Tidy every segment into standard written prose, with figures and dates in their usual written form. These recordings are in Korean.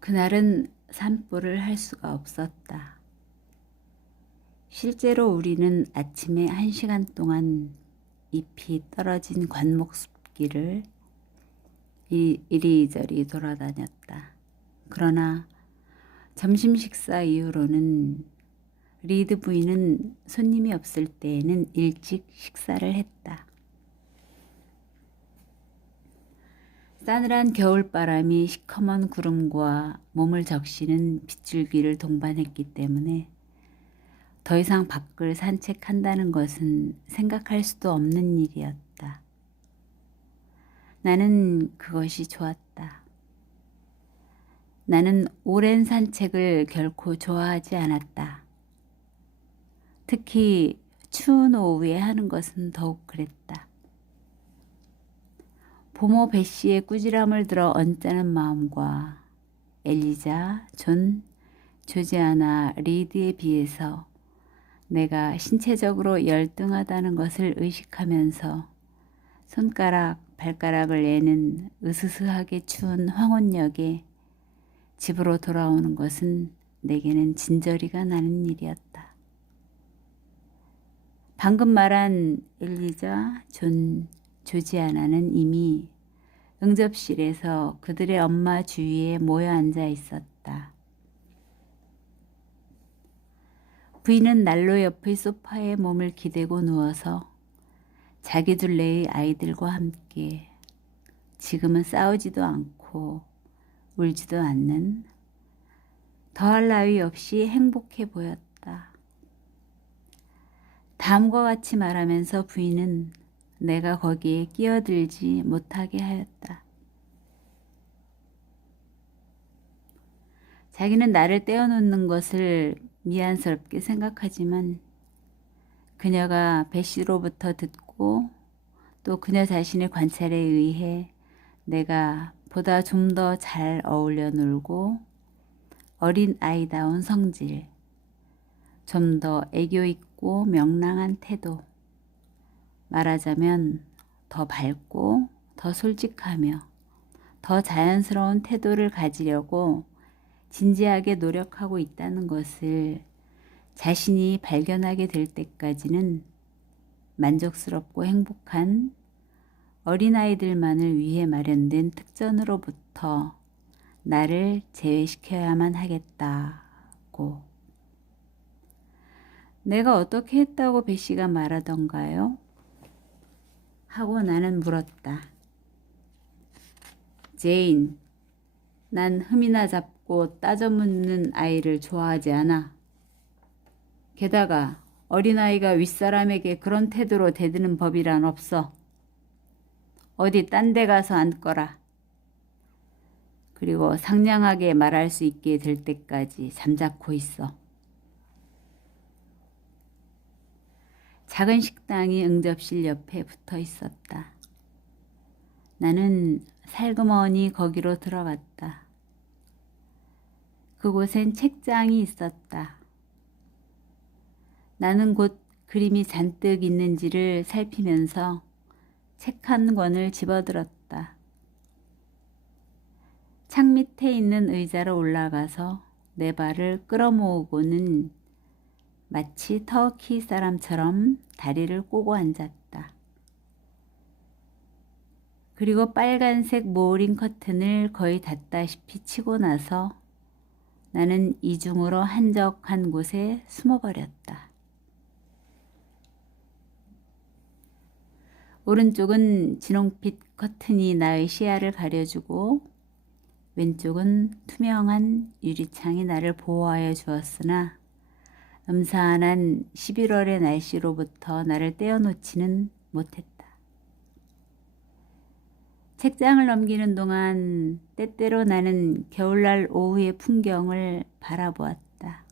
그날은 산보를 할 수가 없었다. 실제로 우리는 아침에 1시간 동안 잎이 떨어진 관목숲길을 이리저리 돌아다녔다. 그러나 점심 식사 이후로는 리드 부인은 손님이 없을 때에는 일찍 식사를 했다. 싸늘한 겨울바람이 시커먼 구름과 몸을 적시는 빗줄기를 동반했기 때문에 더 이상 밖을 산책한다는 것은 생각할 수도 없는 일이었다. 나는 그것이 좋았다. 나는 오랜 산책을 결코 좋아하지 않았다. 특히 추운 오후에 하는 것은 더욱 그랬다. 부모 베시의 꾸지람을 들어 언짢은 마음과 엘리자, 존, 조지아나, 리드에 비해서 내가 신체적으로 열등하다는 것을 의식하면서 손가락, 발가락을 내는 으스스하게 추운 황혼역에 집으로 돌아오는 것은 내게는 진저리가 나는 일이었다. 방금 말한 엘리자, 존, 조지아나는 이미 응접실에서 그들의 엄마 주위에 모여 앉아 있었다. 부인은 난로 옆의 소파에 몸을 기대고 누워서 자기 둘레의 아이들과 함께 지금은 싸우지도 않고 울지도 않는 더할 나위 없이 행복해 보였다. 다음과 같이 말하면서 부인은 내가 거기에 끼어들지 못하게 하였다. 자기는 나를 떼어놓는 것을 미안스럽게 생각하지만 그녀가 베시로부터 듣고 또 그녀 자신의 관찰에 의해 내가 보다 좀 더 잘 어울려 놀고 어린 아이다운 성질, 좀 더 애교 있고 명랑한 태도, 말하자면 더 밝고 더 솔직하며 더 자연스러운 태도를 가지려고 진지하게 노력하고 있다는 것을 자신이 발견하게 될 때까지는 만족스럽고 행복한 어린아이들만을 위해 마련된 특전으로부터 나를 제외시켜야만 하겠다고. 내가 어떻게 했다고 베시가 말하던가요? 하고 나는 물었다. 제인, 난 흠이나 잡고 따져 묻는 아이를 좋아하지 않아. 게다가 어린아이가 윗사람에게 그런 태도로 대드는 법이란 없어. 어디 딴 데 가서 앉거라. 그리고 상냥하게 말할 수 있게 될 때까지 잠자코 있어. 작은 식당이 응접실 옆에 붙어 있었다. 나는 살그머니 거기로 들어갔다. 그곳엔 책장이 있었다. 나는 곧 그림이 잔뜩 있는지를 살피면서 책 한 권을 집어들었다. 창 밑에 있는 의자로 올라가서 내 발을 끌어모으고는 마치 터키 사람처럼 다리를 꼬고 앉았다. 그리고 빨간색 모어린 커튼을 거의 닫다시피 치고 나서 나는 이중으로 한적한 곳에 숨어버렸다. 오른쪽은 진홍빛 커튼이 나의 시야를 가려주고 왼쪽은 투명한 유리창이 나를 보호하여 주었으나 음산한 11월의 날씨로부터 나를 떼어놓지는 못했다. 책장을 넘기는 동안 때때로 나는 겨울날 오후의 풍경을 바라보았다.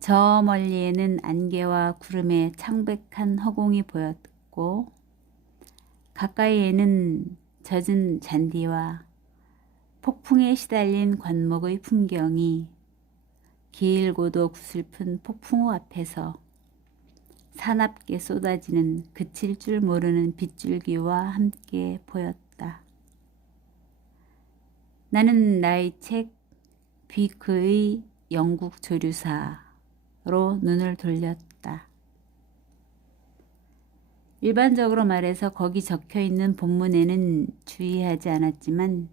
저 멀리에는 안개와 구름의 창백한 허공이 보였고 가까이에는 젖은 잔디와 폭풍에 시달린 관목의 풍경이 길고도 구슬픈 폭풍우 앞에서 사납게 쏟아지는 그칠 줄 모르는 빗줄기와 함께 보였다. 나는 나의 책 뷔크의 영국 조류사로 눈을 돌렸다. 일반적으로 말해서 거기 적혀있는 본문에는 주의하지 않았지만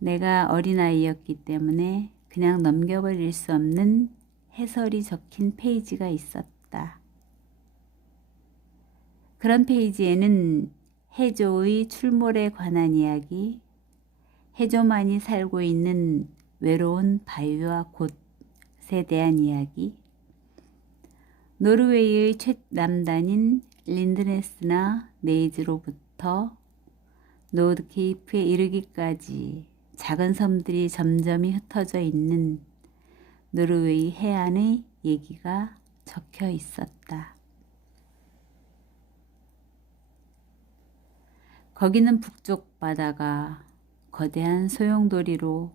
내가 어린아이였기 때문에 그냥 넘겨버릴 수 없는 해설이 적힌 페이지가 있었다. 그런 페이지에는 해조의 출몰에 관한 이야기, 해조만이 살고 있는 외로운 바위와 곳에 대한 이야기, 노르웨이의 최남단인 린드네스나 네이즈로부터 노드케이프에 이르기까지 작은 섬들이 점점이 흩어져 있는 노르웨이 해안의 얘기가 적혀 있었다. 거기는 북쪽 바다가 거대한 소용돌이로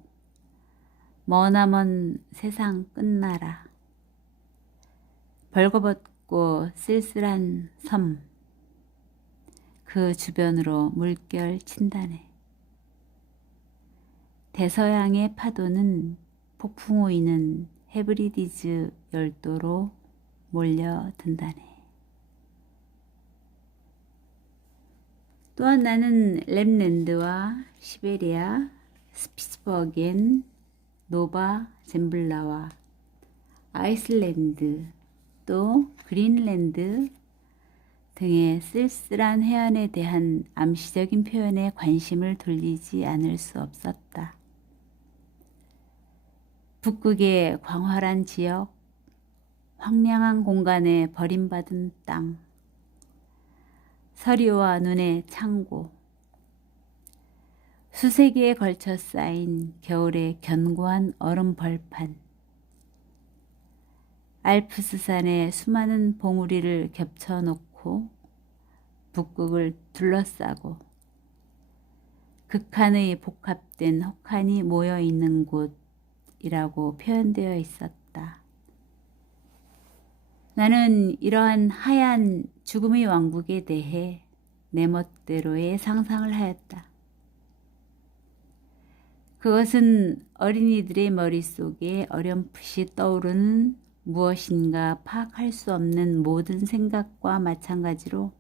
머나먼 세상 끝나라. 벌거벗고 쓸쓸한 섬, 그 주변으로 물결 친다네. 대서양의 파도는 폭풍 우이는 헤브리디즈 열도로 몰려든다네. 또한 나는 랩랜드와 시베리아, 스피츠버겐, 노바 젬블라와 아이슬란드, 또 그린랜드 등의 쓸쓸한 해안에 대한 암시적인 표현에 관심을 돌리지 않을 수 없었다. 북극의 광활한 지역, 황량한 공간에 버림받은 땅, 서리와 눈의 창고, 수세기에 걸쳐 쌓인 겨울의 견고한 얼음 벌판, 알프스산의 수많은 봉우리를 겹쳐놓고 북극을 둘러싸고 극한의 복합된 혹한이 모여있는 곳이라고 표현되어 있었다. 나는 이러한 하얀 죽음의 왕국에 대해 내 멋대로의 상상을 하였다. 그것은 어린이들의 머릿속에 어렴풋이 떠오르는 무엇인가 파악할 수 없는 모든 생각과 마찬가지로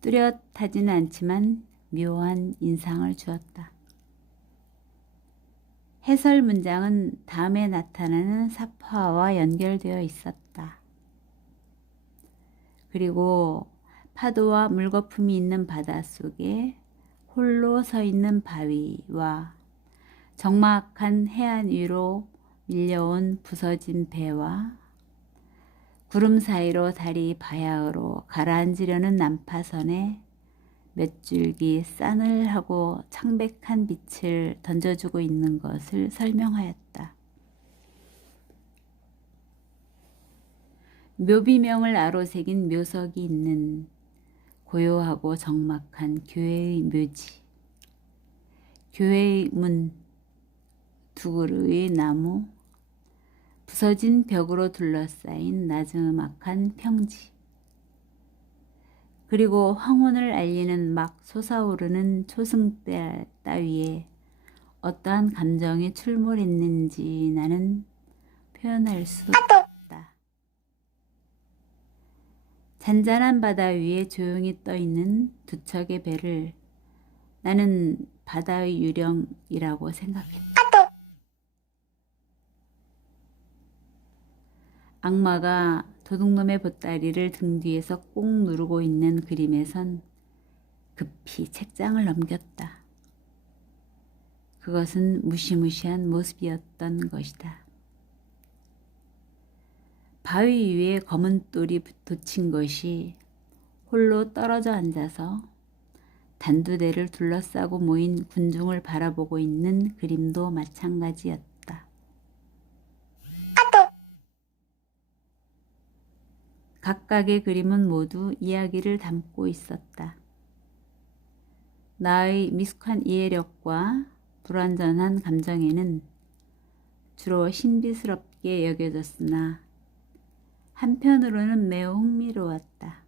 뚜렷하지는 않지만 묘한 인상을 주었다. 해설 문장은 다음에 나타나는 사파와 연결되어 있었다. 그리고 파도와 물거품이 있는 바닷속에 홀로 서 있는 바위와 적막한 해안 위로 밀려온 부서진 배와 구름 사이로 다리 바야흐로 가라앉으려는 난파선에 몇 줄기 싸늘하고 창백한 빛을 던져주고 있는 것을 설명하였다. 묘비명을 아로새긴 묘석이 있는 고요하고 적막한 교회의 묘지, 교회의 문, 두 그루의 나무, 부서진 벽으로 둘러싸인 나즈막한 평지, 그리고 황혼을 알리는 막 솟아오르는 초승달 따위에 어떠한 감정이 출몰했는지 나는 표현할 수 없다. 잔잔한 바다 위에 조용히 떠있는 두 척의 배를 나는 바다의 유령이라고 생각했다. 악마가 도둑놈의 보따리를 등 뒤에서 꼭 누르고 있는 그림에선 급히 책장을 넘겼다. 그것은 무시무시한 모습이었던 것이다. 바위 위에 검은 똘이 돋친 것이 홀로 떨어져 앉아서 단두대를 둘러싸고 모인 군중을 바라보고 있는 그림도 마찬가지였다. 각각의 그림은 모두 이야기를 담고 있었다. 나의 미숙한 이해력과 불완전한 감정에는 주로 신비스럽게 여겨졌으나 한편으로는 매우 흥미로웠다.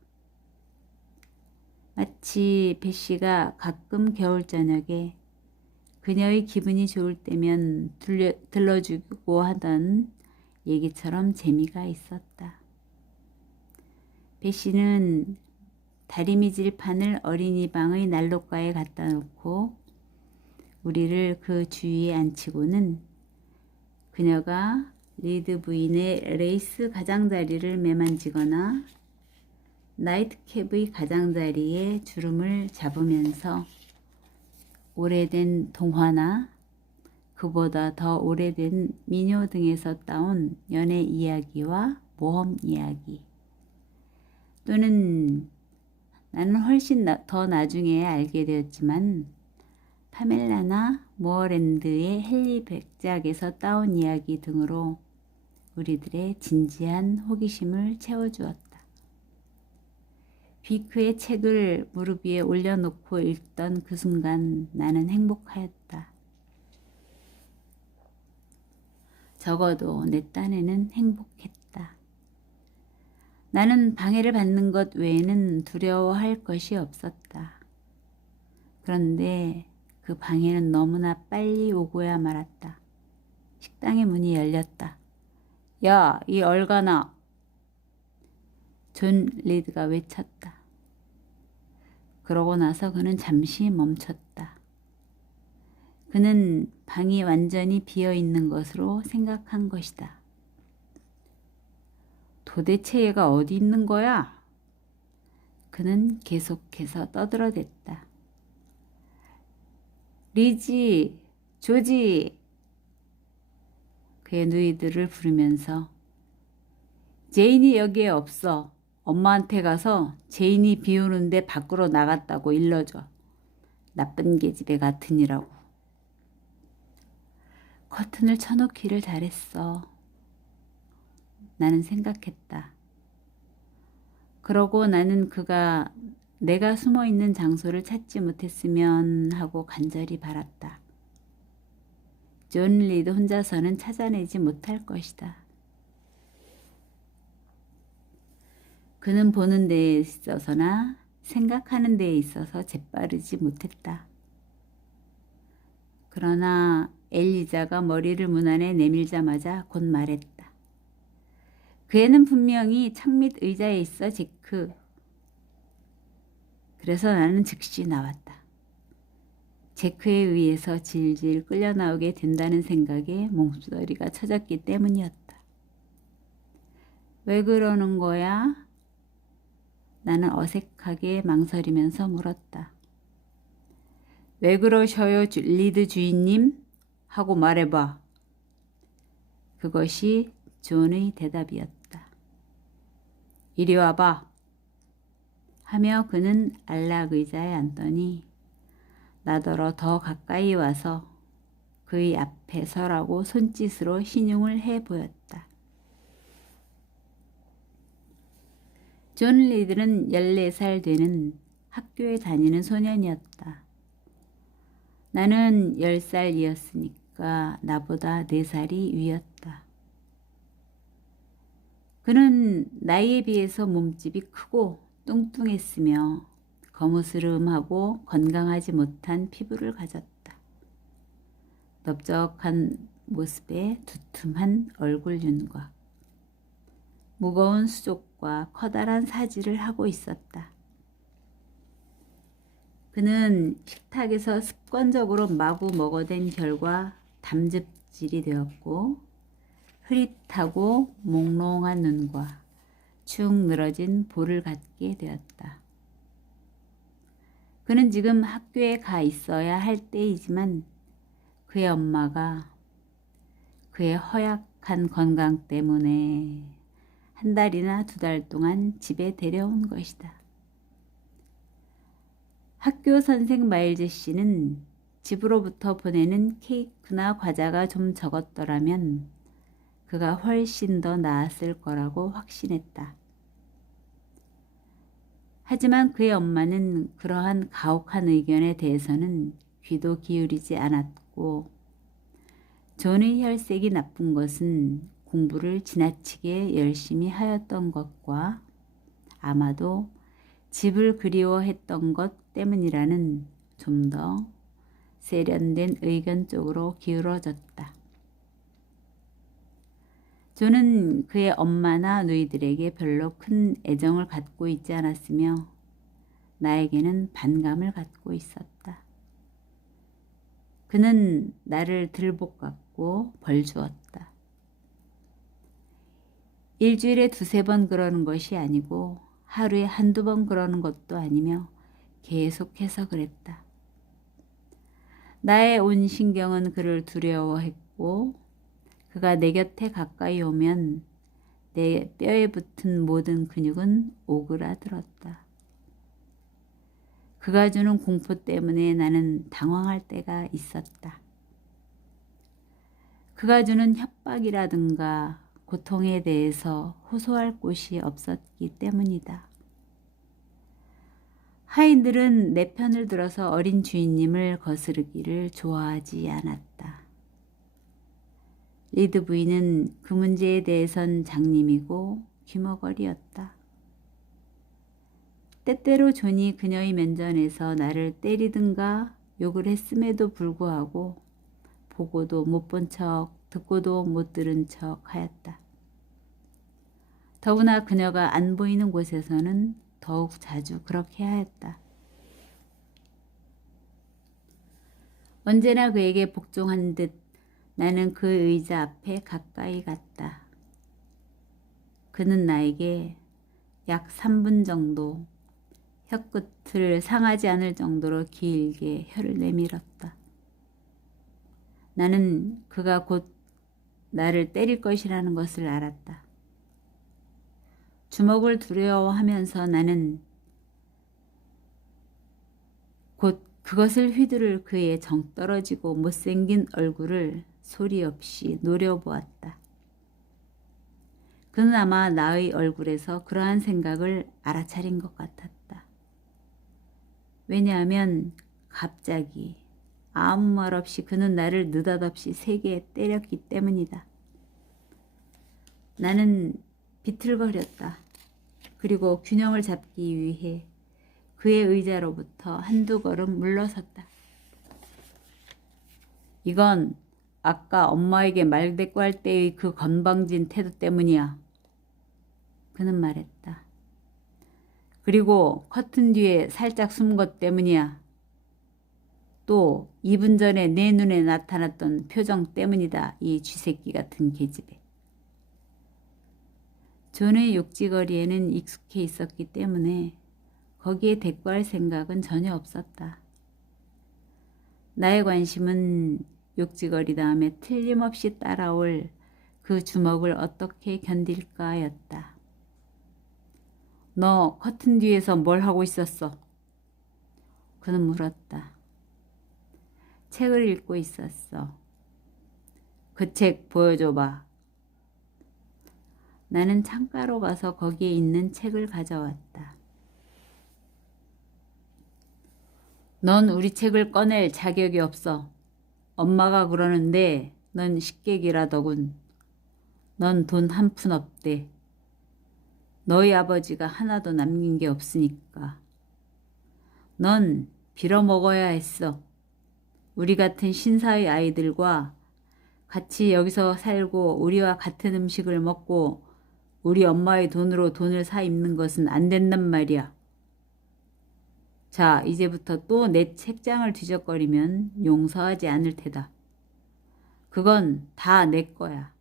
마치 배씨가 가끔 겨울 저녁에 그녀의 기분이 좋을 때면 들러주고 하던 얘기처럼 재미가 있었다. 배씨는 다리미질판을 어린이방의 난로가에 갖다 놓고 우리를 그 주위에 앉히고는 그녀가 리드 부인의 레이스 가장자리를 매만지거나 나이트캡의 가장자리에 주름을 잡으면서 오래된 동화나 그보다 더 오래된 미녀 등에서 따온 연애 이야기와 모험 이야기 또는 나는 훨씬 더 나중에 알게 되었지만 파멜라나 모어랜드의 헨리 백작에서 따온 이야기 등으로 우리들의 진지한 호기심을 채워주었다. 비크의 책을 무릎 위에 올려놓고 읽던 그 순간 나는 행복하였다. 적어도 내 딴에는 행복했다. 나는 방해를 받는 것 외에는 두려워할 것이 없었다. 그런데 그 방해는 너무나 빨리 오고야 말았다. 식당의 문이 열렸다. 야, 이 얼간아! 존 리드가 외쳤다. 그러고 나서 그는 잠시 멈췄다. 그는 방이 완전히 비어있는 것으로 생각한 것이다. 도대체 얘가 어디 있는 거야? 그는 계속해서 떠들어댔다. 리지, 조지! 그의 누이들을 부르면서 제인이 여기에 없어. 엄마한테 가서 제인이 비오는데 밖으로 나갔다고 일러줘. 나쁜 계집애 같으니라고. 커튼을 쳐놓기를 잘했어. 나는 생각했다. 그러고 나는 그가 내가 숨어있는 장소를 찾지 못했으면 하고 간절히 바랐다. 존 리드 혼자서는 찾아내지 못할 것이다. 그는 보는 데에 있어서나 생각하는 데에 있어서 재빠르지 못했다. 그러나 엘리자가 머리를 문 안에 내밀자마자 곧 말했다. 그 애는 분명히 창밑 의자에 있어, 제크. 그래서 나는 즉시 나왔다. 제크에 의해서 질질 끌려나오게 된다는 생각에 몸서리가 쳐졌기 때문이었다. 왜 그러는 거야? 나는 어색하게 망설이면서 물었다. 왜 그러셔요, 리드 주인님? 하고 말해봐. 그것이 존의 대답이었다. 이리 와봐. 하며 그는 안락 의자에 앉더니 나더러 더 가까이 와서 그의 앞에 서라고 손짓으로 신용을 해 보였다. 존 리드는 14살 되는 학교에 다니는 소년이었다. 나는 10살이었으니까 나보다 4살이 위였다. 그는 나이에 비해서 몸집이 크고 뚱뚱했으며 거무스름하고 건강하지 못한 피부를 가졌다. 넓적한 모습에 두툼한 얼굴 윤곽, 무거운 수족과 커다란 사지를 하고 있었다. 그는 식탁에서 습관적으로 마구 먹어댄 결과 담즙질이 되었고 흐릿하고 몽롱한 눈과 축 늘어진 볼을 갖게 되었다. 그는 지금 학교에 가 있어야 할 때이지만 그의 엄마가 그의 허약한 건강 때문에 1달이나 2달 동안 집에 데려온 것이다. 학교 선생 마일즈 씨는 집으로부터 보내는 케이크나 과자가 좀 적었더라면 그가 훨씬 더 나았을 거라고 확신했다. 하지만 그의 엄마는 그러한 가혹한 의견에 대해서는 귀도 기울이지 않았고 존의 혈색이 나쁜 것은 공부를 지나치게 열심히 하였던 것과 아마도 집을 그리워했던 것 때문이라는 좀 더 세련된 의견 쪽으로 기울어졌다. 존은 그의 엄마나 누이들에게 별로 큰 애정을 갖고 있지 않았으며 나에게는 반감을 갖고 있었다. 그는 나를 들볶았고 벌주었다. 일주일에 2~3번 그러는 것이 아니고 하루에 1~2번 그러는 것도 아니며 계속해서 그랬다. 나의 온 신경은 그를 두려워했고 그가 내 곁에 가까이 오면 내 뼈에 붙은 모든 근육은 오그라들었다. 그가 주는 공포 때문에 나는 당황할 때가 있었다. 그가 주는 협박이라든가 고통에 대해서 호소할 곳이 없었기 때문이다. 하인들은 내 편을 들어서 어린 주인님을 거스르기를 좋아하지 않았다. 리드 부인은 그 문제에 대해선 장님이고 귀머거리였다. 때때로 존이 그녀의 면전에서 나를 때리든가 욕을 했음에도 불구하고 보고도 못 본 척, 듣고도 못 들은 척 하였다. 더구나 그녀가 안 보이는 곳에서는 더욱 자주 그렇게 하였다. 언제나 그에게 복종한 듯 나는 그 의자 앞에 가까이 갔다. 그는 나에게 약 3분 정도 혀끝을 상하지 않을 정도로 길게 혀를 내밀었다. 나는 그가 곧 나를 때릴 것이라는 것을 알았다. 주먹을 두려워하면서 나는 곧 그것을 휘두를 그의 정떨어지고 못생긴 얼굴을 소리 없이 노려보았다. 그는 아마 나의 얼굴에서 그러한 생각을 알아차린 것 같았다. 왜냐하면 갑자기 아무 말 없이 그는 나를 느닷없이 세게 때렸기 때문이다. 나는 비틀거렸다. 그리고 균형을 잡기 위해 그의 의자로부터 1~2걸음 물러섰다. 이건 아까 엄마에게 말대꾸할 때의 그 건방진 태도 때문이야. 그는 말했다. 그리고 커튼 뒤에 살짝 숨은 것 때문이야. 또 2분 전에 내 눈에 나타났던 표정 때문이다. 이 쥐새끼 같은 계집애. 존의 욕지거리에는 익숙해 있었기 때문에 거기에 대꾸할 생각은 전혀 없었다. 나의 관심은 욕지거리 다음에 틀림없이 따라올 그 주먹을 어떻게 견딜까였다. 너 커튼 뒤에서 뭘 하고 있었어? 그는 물었다. 책을 읽고 있었어. 그 책 보여줘봐. 나는 창가로 가서 거기에 있는 책을 가져왔다. 넌 우리 책을 꺼낼 자격이 없어. 엄마가 그러는데 넌 식객이라더군. 넌 돈 한 푼 없대. 너희 아버지가 하나도 남긴 게 없으니까. 넌 빌어먹어야 했어. 우리 같은 신사의 아이들과 같이 여기서 살고 우리와 같은 음식을 먹고 우리 엄마의 돈으로 돈을 사 입는 것은 안 된단 말이야. 자, 이제부터 또 내 책장을 뒤적거리면 용서하지 않을 테다. 그건 다 내 거야.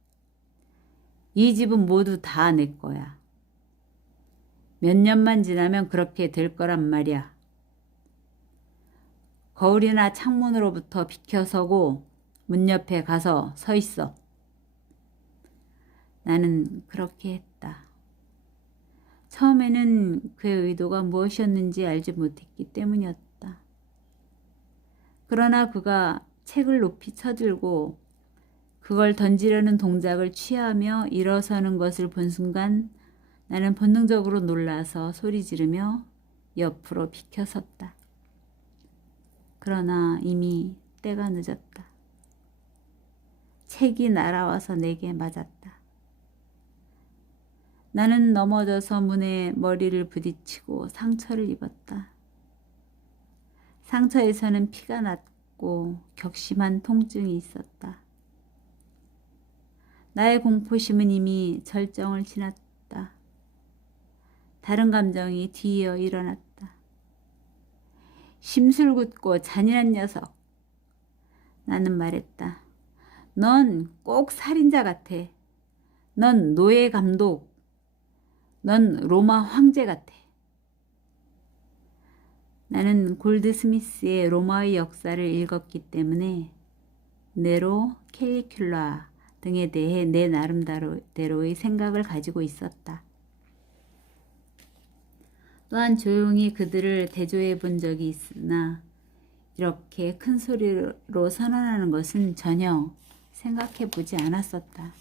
이 집은 모두 다 내 거야. 몇 년만 지나면 그렇게 될 거란 말이야. 거울이나 창문으로부터 비켜서고 문 옆에 가서 서 있어. 나는 그렇게 했다. 처음에는 그의 의도가 무엇이었는지 알지 못했기 때문이었다. 그러나 그가 책을 높이 쳐들고 그걸 던지려는 동작을 취하며 일어서는 것을 본 순간 나는 본능적으로 놀라서 소리 지르며 옆으로 비켜섰다. 그러나 이미 때가 늦었다. 책이 날아와서 내게 맞았다. 나는 넘어져서 문에 머리를 부딪히고 상처를 입었다. 상처에서는 피가 났고 차갑고 격심한 통증이 있었다. 나의 공포심은 이미 절정을 지났다. 다른 감정이 뒤이어 일어났다. 심술궂고 잔인한 녀석. 나는 말했다. 넌 꼭 살인자 같아. 넌 노예 감독. 넌 로마 황제 같아. 나는 골드 스미스의 로마의 역사를 읽었기 때문에 네로, 캘리큘라 등에 대해 내 나름대로의 생각을 가지고 있었다. 또한 조용히 그들을 대조해 본 적이 있으나 이렇게 큰 소리로 선언하는 것은 전혀 생각해 보지 않았었다.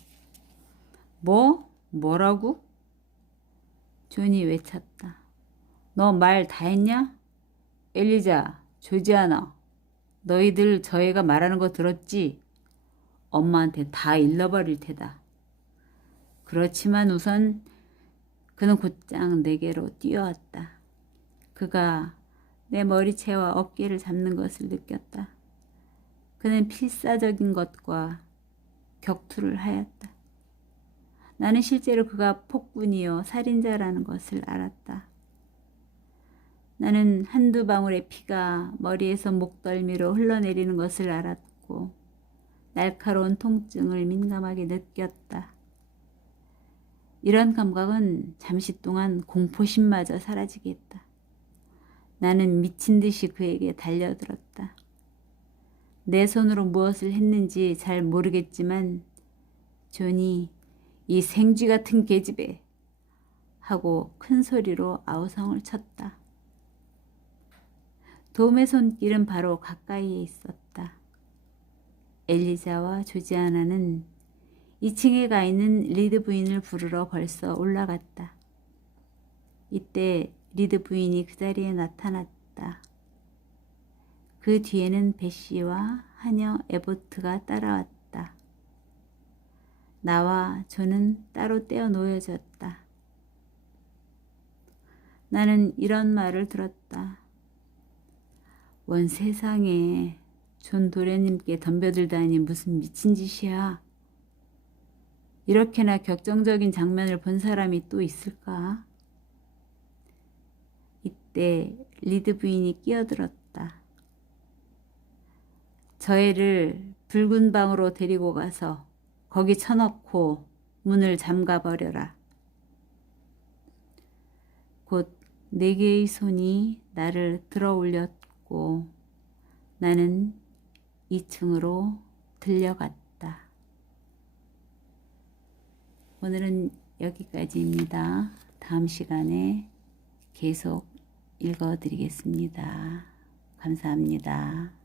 뭐라고? 존이 외쳤다. 너 말 다 했냐? 엘리자, 조지아나, 너희들 저 애가 말하는 거 들었지? 엄마한테 다 일러버릴 테다. 그렇지만 우선 그는 곧장 내게로 뛰어왔다. 그가 내 머리채와 어깨를 잡는 것을 느꼈다. 그는 필사적인 것과 격투를 하였다. 나는 실제로 그가 폭군이요 살인자라는 것을 알았다. 나는 한두 방울의 피가 머리에서 목덜미로 흘러내리는 것을 알았고 날카로운 통증을 민감하게 느꼈다. 이런 감각은 잠시 동안 공포심마저 사라지게 했다. 나는 미친 듯이 그에게 달려들었다. 내 손으로 무엇을 했는지 잘 모르겠지만 존이 이 생쥐 같은 계집애 하고 큰 소리로 아우성을 쳤다. 돔의 손길은 바로 가까이에 있었다. 엘리자와 조지아나는 2층에 가 있는 리드 부인을 부르러 벌써 올라갔다. 이때 리드 부인이 그 자리에 나타났다. 그 뒤에는 베시와 하녀 에보트가 따라왔다. 나와 존은 따로 떼어 놓여졌다. 나는 이런 말을 들었다. 원 세상에 존 도련님께 덤벼들다니 무슨 미친 짓이야. 이렇게나 격정적인 장면을 본 사람이 또 있을까? 이때 리드 부인이 끼어들었다. 저 애를 붉은 방으로 데리고 가서 거기 쳐넣고 문을 잠가버려라. 곧 4개의 손이 나를 들어 올렸고 나는 2층으로 들려갔다. 오늘은 여기까지입니다. 다음 시간에 계속 읽어드리겠습니다. 감사합니다.